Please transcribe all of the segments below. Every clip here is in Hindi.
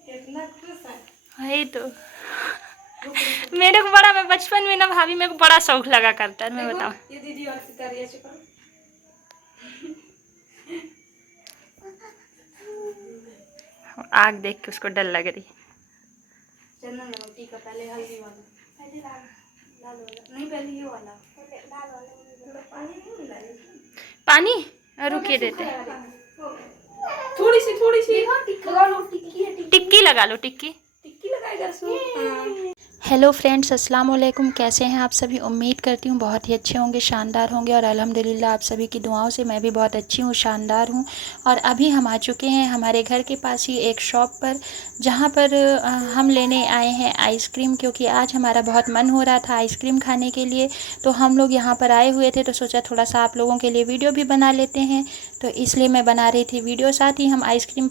कितना खुश है। वही तो मेरे को बड़ा, मैं बचपन में ना भाभी मेरे को बड़ा शौक लगा करता है, मैं बताऊं। ये दीदी और कर रही है, करो। आग देख के उसको डर लग रही। चंदन लगाओ टीका, पहले हल्दी वाला, पहले लाल लाल वाला नहीं, पहले ये वाला, पहले लाल वाला। पानी नहीं मिला है पानी रुकिए देते, थोड़ी सी लगा लो, टिक्की है, टिक्की लगा लो, टिक्की लगाएगा सो। हेलो फ्रेंड्स, अस्सलाम वालेकुम। कैसे हैं आप सभी? उम्मीद करती हूँ बहुत ही अच्छे होंगे, शानदार होंगे। और अल्हम्दुलिल्लाह आप सभी की दुआओं से मैं भी बहुत अच्छी हूँ, शानदार हूँ। और अभी हम आ चुके हैं हमारे घर के पास ही एक शॉप पर, जहाँ पर हम लेने आए हैं आइसक्रीम, क्योंकि आज हमारा बहुत मन हो रहा था आइसक्रीम खाने के लिए। तो हम लोग यहाँ पर आए हुए थे, तो सोचा थोड़ा सा आप लोगों के लिए वीडियो भी बना लेते हैं, तो इसलिए मैं बना रही थी वीडियो। साथ ही हम आइसक्रीम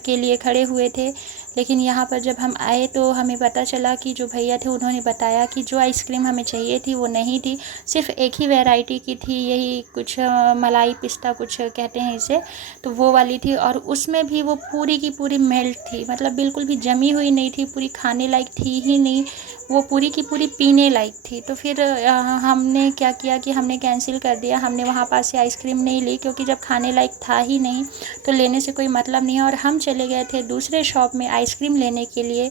के लिए खड़े हुए थे, लेकिन यहाँ पर जब हम आए तो हमें पता चला कि जो भैया थे उन्होंने बताया कि जो आइसक्रीम हमें चाहिए थी वो नहीं थी, सिर्फ एक ही वैरायटी की थी, यही कुछ मलाई पिस्ता कुछ कहते हैं इसे, तो वो वाली थी। और उसमें भी वो पूरी की पूरी मेल्ट थी, मतलब बिल्कुल भी जमी हुई नहीं थी, पूरी खाने लायक थी ही नहीं, वो पूरी की पूरी पीने लायक थी। तो फिर हमने क्या किया कि हमने कैंसिल कर दिया, हमने वहाँ पास से आइसक्रीम नहीं ली, क्योंकि जब खाने लायक था ही नहीं तो लेने से कोई मतलब नहीं है। और हम चले गए थे दूसरे शॉप में आइसक्रीम लेने के लिए।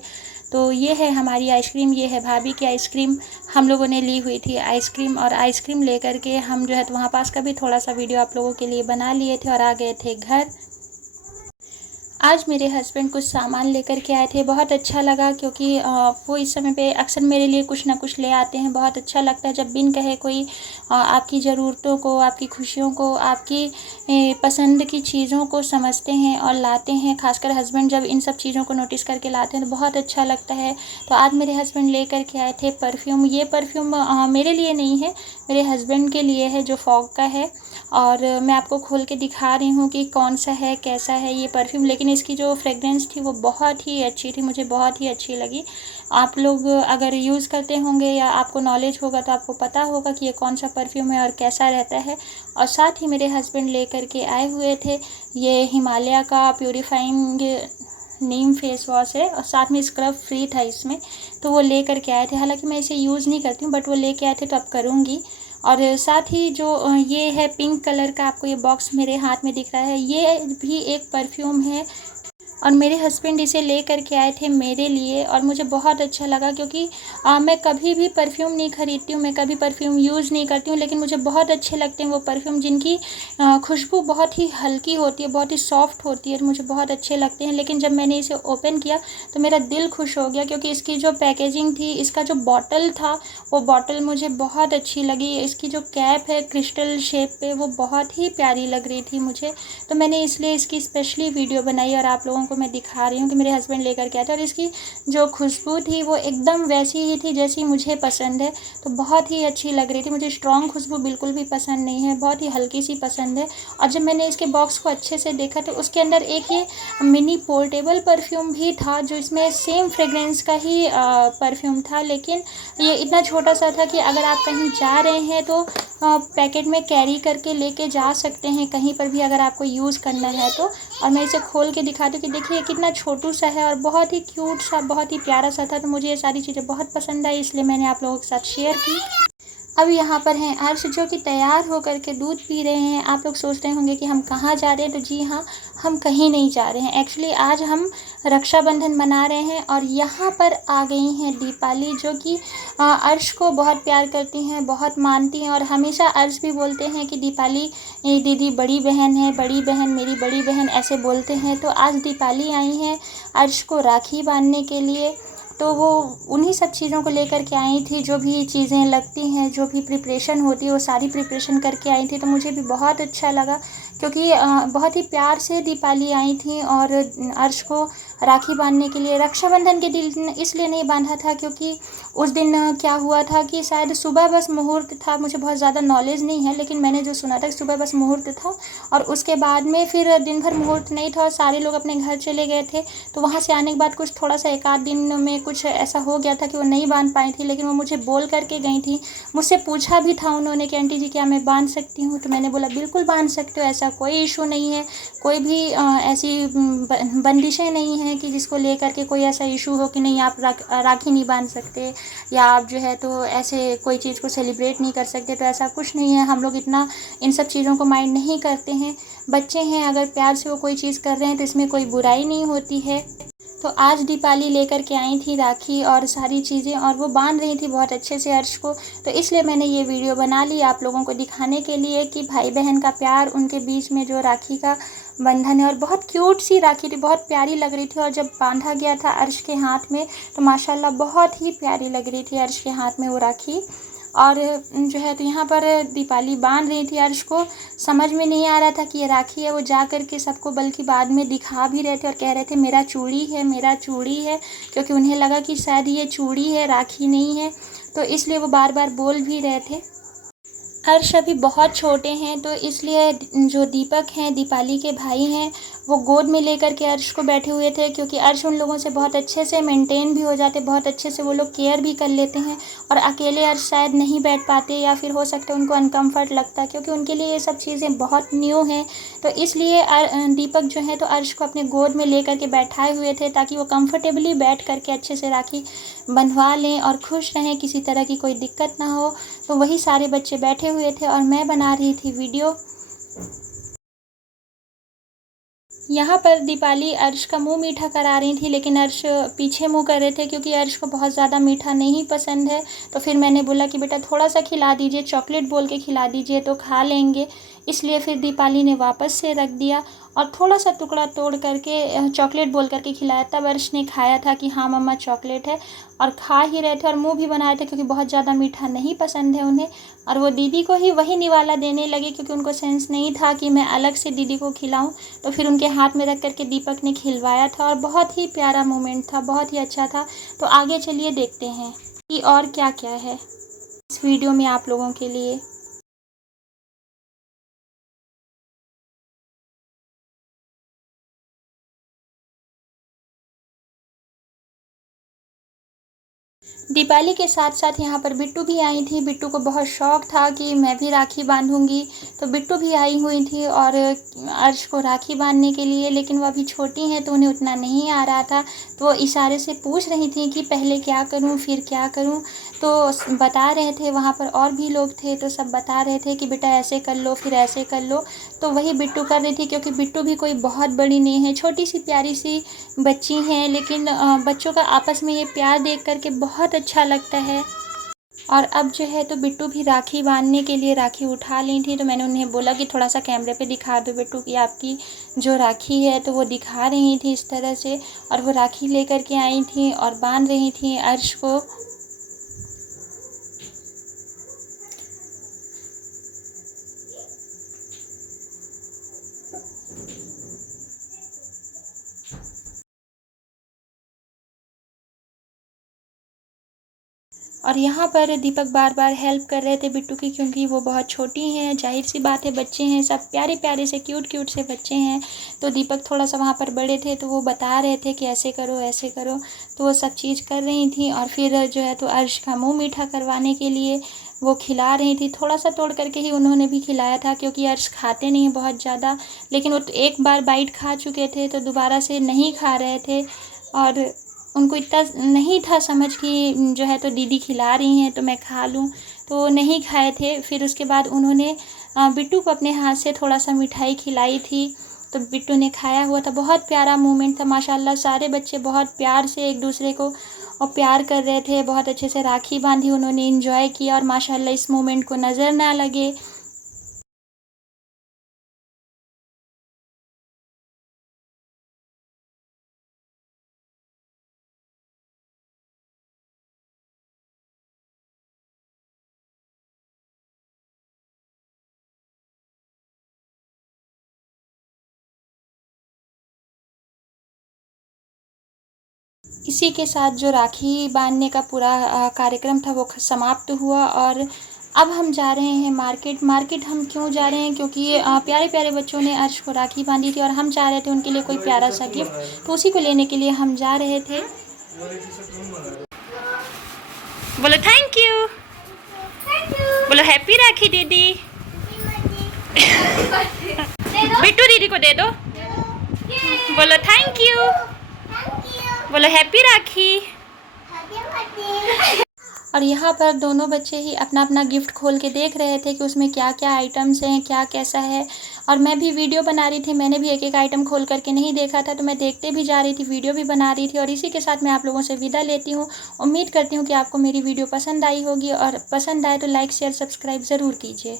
तो ये है हमारी आइसक्रीम, ये है भाभी की आइसक्रीम, हम लोगों ने ली हुई थी आइसक्रीम। और आइसक्रीम लेकर के हम जो है तो वहाँ पास का भी थोड़ा सा वीडियो आप लोगों के लिए बना लिए थे और आ गए थे घर। आज मेरे हस्बैंड कुछ सामान लेकर के आए थे, बहुत अच्छा लगा, क्योंकि वो इस समय पे अक्सर मेरे लिए कुछ ना कुछ ले आते हैं। बहुत अच्छा लगता है जब बिन कहे कोई आपकी ज़रूरतों को, आपकी खुशियों को, आपकी पसंद की चीज़ों को समझते हैं और लाते हैं। खासकर हस्बैंड जब इन सब चीज़ों को नोटिस करके लाते हैं तो बहुत अच्छा लगता है। तो आज मेरे हस्बैंड ले कर के आए थे परफ्यूम। ये परफ्यूम मेरे लिए नहीं है, मेरे हस्बैंड के लिए है, जो फॉग का है। और मैं आपको खोल के दिखा रही हूँ कि कौन सा है, कैसा है ये परफ्यूम। लेकिन इसकी जो फ्रेगरेंस थी वो बहुत ही अच्छी थी, मुझे बहुत ही अच्छी लगी। आप लोग अगर यूज़ करते होंगे या आपको नॉलेज होगा तो आपको पता होगा कि ये कौन सा परफ्यूम है और कैसा रहता है। और साथ ही मेरे हस्बैंड ले कर के आए हुए थे ये हिमालय का प्योरीफाइंग नीम फेस वॉश है, और साथ में स्क्रब फ्री था इसमें, तो वो ले कर के आए थे। हालांकि मैं इसे यूज़ नहीं करती हूँ, बट वो लेके आए थे तो अब करूँगी। और साथ ही जो ये है पिंक कलर का, आपको ये बॉक्स मेरे हाथ में दिख रहा है, ये भी एक परफ्यूम है। और मेरे हस्बैंड इसे ले कर के आए थे मेरे लिए, और मुझे बहुत अच्छा लगा, क्योंकि मैं कभी भी परफ्यूम नहीं ख़रीदती हूँ, मैं कभी परफ्यूम यूज़ नहीं करती हूँ, लेकिन मुझे बहुत अच्छे लगते हैं वो परफ्यूम जिनकी खुशबू बहुत ही हल्की होती है, बहुत ही सॉफ्ट होती है, मुझे बहुत अच्छे लगते हैं। लेकिन जब मैंने इसे ओपन किया तो मेरा दिल खुश हो गया, क्योंकि इसकी जो पैकेजिंग थी, इसका जो बॉटल था, वो बॉटल मुझे बहुत अच्छी लगी। इसकी जो कैप है क्रिस्टल शेप पे, वो बहुत ही प्यारी लग रही थी मुझे, तो मैंने इसलिए इसकी स्पेशली वीडियो बनाई और आप लोगों को मैं दिखा रही हूँ कि मेरे हस्बैंड लेकर के आए थे। और इसकी जो खुशबू थी वो एकदम वैसी ही थी जैसी मुझे पसंद है, तो बहुत ही अच्छी लग रही थी। मुझे स्ट्रॉन्ग खुशबू बिल्कुल भी पसंद नहीं है, बहुत ही हल्की सी पसंद है। और जब मैंने इसके बॉक्स को अच्छे से देखा तो उसके अंदर एक ये मिनी पोर्टेबल परफ्यूम भी था, जो इसमें सेम फ्रेगरेंस का ही परफ्यूम था, लेकिन ये इतना छोटा सा था कि अगर आप कहीं जा रहे हैं तो पैकेट में कैरी करके लेके जा सकते हैं कहीं पर भी, अगर आपको यूज़ करना है तो। और मैं इसे खोल के दिखाती हूँ कि देखिए कितना छोटू सा है और बहुत ही क्यूट सा, बहुत ही प्यारा सा था। तो मुझे ये सारी चीज़ें बहुत पसंद आई, इसलिए मैंने आप लोगों के साथ शेयर की। अब यहाँ पर हैं अर्श, जो कि तैयार होकर के दूध पी रहे हैं। आप लोग सोच रहे होंगे कि हम कहाँ जा रहे हैं, तो जी हाँ, हम कहीं नहीं जा रहे हैं। एक्चुअली आज हम रक्षाबंधन मना रहे हैं, और यहाँ पर आ गई हैं दीपाली, जो कि अर्श को बहुत प्यार करती हैं, बहुत मानती हैं। और हमेशा अर्श भी बोलते हैं कि दीपाली दीदी बड़ी बहन है, बड़ी बहन, मेरी बड़ी बहन, ऐसे बोलते हैं। तो आज दीपाली आई हैं अर्श को राखी बांधने के लिए, तो वो उन्हीं सब चीज़ों को लेकर के आई थी, जो भी चीज़ें लगती हैं, जो भी प्रिपरेशन होती है, वो सारी प्रिपरेशन करके आई थी। तो मुझे भी बहुत अच्छा लगा, क्योंकि बहुत ही प्यार से दीपाली आई थी और अर्श को राखी बांधने के लिए। रक्षाबंधन के दिन इसलिए नहीं बांधा था क्योंकि उस दिन क्या हुआ था कि शायद सुबह बस मुहूर्त था, मुझे बहुत ज़्यादा नॉलेज नहीं है, लेकिन मैंने जो सुना था कि सुबह बस मुहूर्त था, और उसके बाद में फिर दिन भर मुहूर्त नहीं था और सारे लोग अपने घर चले गए थे। तो वहाँ से आने के बाद कुछ थोड़ा सा एक आध दिन में कुछ ऐसा हो गया था कि वो नहीं बांध पाई थी, लेकिन वो मुझे बोल करके गई थी। मुझसे पूछा भी था उन्होंने कि आंटी जी क्या मैं बांध सकती हूँ, तो मैंने बोला बिल्कुल बांध सकते हो, ऐसा कोई इशू नहीं है। कोई भी ऐसी बंदिशें नहीं हैं कि जिसको लेकर के कोई ऐसा इशू हो कि नहीं आप राखी नहीं बांध सकते, या आप जो है तो ऐसे कोई चीज़ को सेलिब्रेट नहीं कर सकते। तो ऐसा कुछ नहीं है, हम लोग इतना इन सब चीज़ों को माइंड नहीं करते हैं। बच्चे हैं, अगर प्यार से वो कोई चीज़ कर रहे हैं तो इसमें कोई बुराई नहीं होती है। तो आज दीपाली लेकर के आई थी राखी और सारी चीज़ें, और वो बांध रही थी बहुत अच्छे से अर्श को। तो इसलिए मैंने ये वीडियो बना ली आप लोगों को दिखाने के लिए कि भाई बहन का प्यार, उनके बीच में जो राखी का बंधन है। और बहुत क्यूट सी राखी थी, बहुत प्यारी लग रही थी, और जब बांधा गया था अर्श के हाथ में तो माशाल्लाह बहुत ही प्यारी लग रही थी अर्श के हाथ में वो राखी। और जो है तो यहाँ पर दीपाली बांध रही थी अर्श को। समझ में नहीं आ रहा था कि ये राखी है। वो जा कर के सबको बल्कि बाद में दिखा भी रहे थे और कह रहे थे मेरा चूड़ी है, मेरा चूड़ी है, क्योंकि उन्हें लगा कि शायद ये चूड़ी है, राखी नहीं है। तो इसलिए वो बार बार बोल भी रहे थे। अर्श अभी बहुत छोटे हैं, तो इसलिए जो दीपक हैं, दीपाली के भाई हैं, वो गोद में लेकर के अर्श को बैठे हुए थे, क्योंकि अर्श उन लोगों से बहुत अच्छे से मेंटेन भी हो जाते, बहुत अच्छे से वो लोग केयर भी कर लेते हैं। और अकेले अर्श शायद नहीं बैठ पाते, या फिर हो सकता है उनको अनकम्फर्ट लगता, क्योंकि उनके लिए ये सब चीज़ें बहुत न्यू हैं। तो इसलिए दीपक जो है तो अर्श को अपने गोद में लेकर के बैठाए हुए थे, ताकि वो कंफर्टेबली बैठ करके अच्छे से राखी बंधवा लें और खुश रहें, किसी तरह की कोई दिक्कत ना हो। तो वही सारे बच्चे बैठे हुए थे और मैं बना रही थी वीडियो। यहाँ पर दीपाली अर्श का मुंह मीठा करा रही थी, लेकिन अर्श पीछे मुंह कर रहे थे, क्योंकि अर्श को बहुत ज़्यादा मीठा नहीं पसंद है। तो फिर मैंने बोला कि बेटा थोड़ा सा खिला दीजिए, चॉकलेट बोल के खिला दीजिए तो खा लेंगे। इसलिए फिर दीपाली ने वापस से रख दिया और थोड़ा सा टुकड़ा तोड़ करके चॉकलेट बोल करके खिलाया। तब अर्श ने खाया था कि हाँ मम्मा चॉकलेट है, और खा ही रहे थे और मुँह भी बनाए थे, क्योंकि बहुत ज़्यादा मीठा नहीं पसंद है उन्हें। और वो दीदी को ही वही निवाला देने लगे, क्योंकि उनको सेंस नहीं था कि मैं अलग से दीदी को खिलाऊं। तो फिर उनके हाथ में रख करके दीपक ने खिलवाया था, और बहुत ही प्यारा मोमेंट था, बहुत ही अच्छा था। तो आगे चलिए देखते हैं कि और क्या क्या है इस वीडियो में आप लोगों के लिए। दीपाली के साथ साथ यहाँ पर बिट्टू भी आई थी। बिट्टू को बहुत शौक़ था कि मैं भी राखी बांधूंगी, तो बिट्टू भी आई हुई थी और अर्श को राखी बांधने के लिए। लेकिन वो अभी छोटी हैं तो उन्हें उतना नहीं आ रहा था, तो वो इशारे से पूछ रही थी कि पहले क्या करूँ फिर क्या करूँ। तो बता रहे थे, वहाँ पर और भी लोग थे तो सब बता रहे थे कि बेटा ऐसे कर लो फिर ऐसे कर लो। तो वही बिट्टू कर रही थी, क्योंकि बिट्टू भी कोई बहुत बड़ी नहीं है, छोटी सी प्यारी सी बच्ची हैं। लेकिन बच्चों का आपस में ये प्यार देख करके बहुत अच्छा लगता है। और अब जो है तो बिट्टू भी राखी बांधने के लिए राखी उठा ली थी। तो मैंने उन्हें बोला कि थोड़ा सा कैमरे पे दिखा दो बिट्टू कि आपकी जो राखी है। तो वो दिखा रही थी इस तरह से, और वो राखी लेकर के आई थी और बांध रही थी अर्श को। और यहाँ पर दीपक बार बार हेल्प कर रहे थे बिट्टू की, क्योंकि वो बहुत छोटी हैं, जाहिर सी बात है बच्चे हैं, सब प्यारे प्यारे से क्यूट क्यूट से बच्चे हैं। तो दीपक थोड़ा सा वहाँ पर बड़े थे तो वो बता रहे थे कि ऐसे करो ऐसे करो, तो वो सब चीज़ कर रही थी। और फिर जो है तो अर्श का मुँह मीठा करवाने के लिए वो खिला रही थी। थोड़ा सा तोड़ करके ही उन्होंने भी खिलाया था, क्योंकि अर्श खाते नहीं हैं बहुत ज़्यादा। लेकिन वो तो एक बार बाइट खा चुके थे तो दोबारा से नहीं खा रहे थे, और उनको इतना नहीं था समझ कि जो है तो दीदी खिला रही हैं तो मैं खा लूँ, तो नहीं खाए थे। फिर उसके बाद उन्होंने बिट्टू को अपने हाथ से थोड़ा सा मिठाई खिलाई थी, तो बिट्टू ने खाया हुआ था। बहुत प्यारा मोमेंट था माशाल्लाह। सारे बच्चे बहुत प्यार से एक दूसरे को और प्यार कर रहे थे, बहुत अच्छे से राखी बांधी, उन्होंने एंजॉय किया। और माशाल्लाह इस मोमेंट को नज़र ना लगे। इसी के साथ जो राखी बांधने का पूरा कार्यक्रम था वो समाप्त हुआ। और अब हम जा रहे हैं मार्केट हम क्यों जा रहे हैं, क्योंकि प्यारे प्यारे बच्चों ने अर्श को राखी बांधी थी और हम चाह रहे थे उनके लिए कोई प्यारा सा गिफ्ट, तो उसी को लेने के लिए हम जा रहे थे। बोलो थैंक यू, बोलो हैप्पी राखी दीदी। बिट्टू दीदी को दे दो, बोलो थैंक यू, बोलो हैप्पी राखी। और यहाँ पर दोनों बच्चे ही अपना अपना गिफ्ट खोल के देख रहे थे कि उसमें क्या क्या आइटम्स हैं, क्या कैसा है। और मैं भी वीडियो बना रही थी, मैंने भी एक एक आइटम खोल करके नहीं देखा था, तो मैं देखते भी जा रही थी, वीडियो भी बना रही थी। और इसी के साथ मैं आप लोगों से विदा लेती हूँ। उम्मीद करती हूँ कि आपको मेरी वीडियो पसंद आई होगी, और पसंद आए तो लाइक शेयर सब्सक्राइब ज़रूर कीजिए।